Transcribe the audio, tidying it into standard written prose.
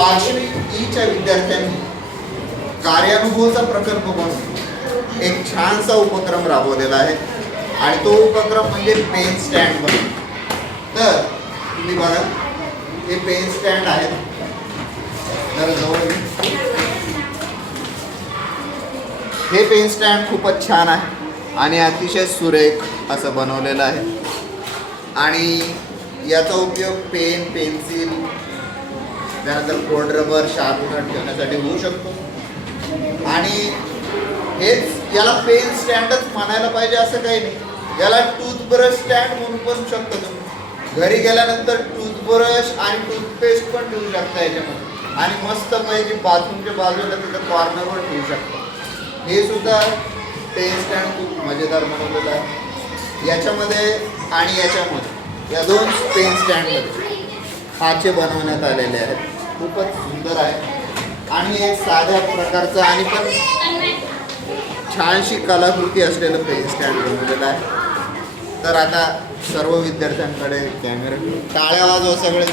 5वी ईच्या विद्यार्थ्यांनी कार्यानुभवाचा प्रकल्प म्हणून एक छानसा उपक्रम राबवलेला आहे आणि तो उपक्रम म्हणजे पेन स्टँड बनवणे. तर तुम्ही बघा, हे पेन स्टँड आहेत. तर जवळ हे पेन स्टँड खूपच छान आहे आणि अतिशय सुरेख असं बनवलेलं आहे आणि याचा उपयोग पेन, पेन्सिल, त्यानंतर कोल्ड रबर, शार्पनर ठेवण्यासाठी होऊ शकतो. आणि हेच याला पेन स्टँडच म्हणायला पाहिजे असं काही नाही. याला टूथब्रश स्टँड म्हणून पण शकतो तुम्ही. घरी गेल्यानंतर टूथब्रश आणि टूथपेस्ट पण ठेवू शकता याच्यामध्ये आणि मस्तपैकी बाथरूमच्या बाजूला तिथं कॉर्नरवर ठेवू शकता. हे सुद्धा पेन स्टँड खूप मजेदार बनवलेलं आहे. याच्यामध्ये आणि याच्यामध्ये या दोन पेन स्टँडमध्ये खाचे बनवण्यात आलेले आहेत. खूपच सुंदर आहे आणि एक साध्या प्रकारचं आणि पण छानशी कलाकृती असलेलं पेन स्टँड बनवलेलं आहे. तर आता सर्व विद्यार्थ्यांकडे कॅमेरा, टाळ्या वाजवा सगळे.